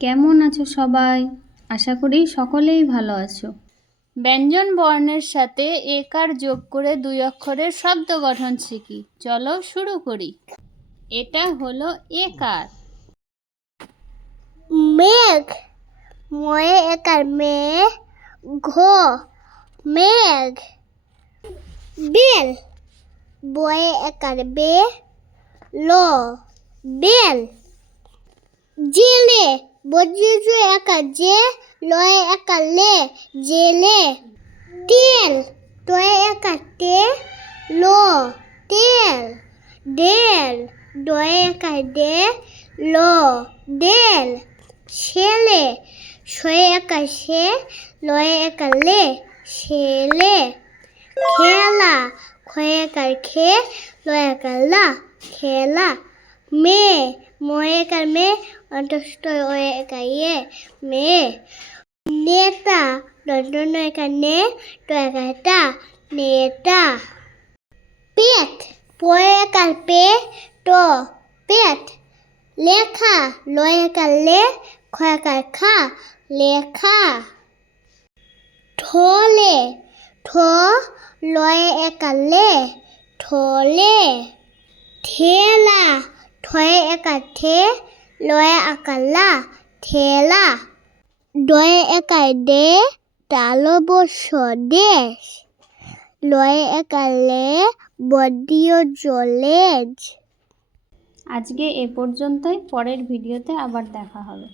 কেমন আছো সবাই? আশা করি সকলেই ভালো আছো। ব্যঞ্জন বর্ণের সাথে একার যোগ করে দুই অক্ষরের শব্দ গঠন শিখি। চলো শুরু করি। এটা হলো একার। মেঘ। ময়ে একার মে ঘো। মেঘ। বেল। বয়ে একার বে। ল। বেল। জেলে। বজ্রজু একা, যে লয়ে একা লে জেলে তেল তয়ে একা তে, লো। তেল ডেল ডয়ে একা ডে লো। ডেল ছেলে শয়ে একা সে, লয়ে একা লে ছেলে খেলা, খয়ে একার খে, লয়ে একা লা, খেলা। মেয়ে ময়ে একার মেয়ে অন্তষ্ট ওয়ে একা ইয়ে মেয়ে নেতা দন্তন একা নে তো একা টা নেতা পেট পয়ে একার পে তো পেট লেখা লয়ে একার লে খয়ে ঠয়ে একা ঠে লয়ে আকার লা ঠেলা ডয়ে একাই দে তালবস দেশ লয়ে একালে বদিও জলেজ আজকে এ পর্যন্তই, পরের ভিডিওতে আবার দেখা হবে।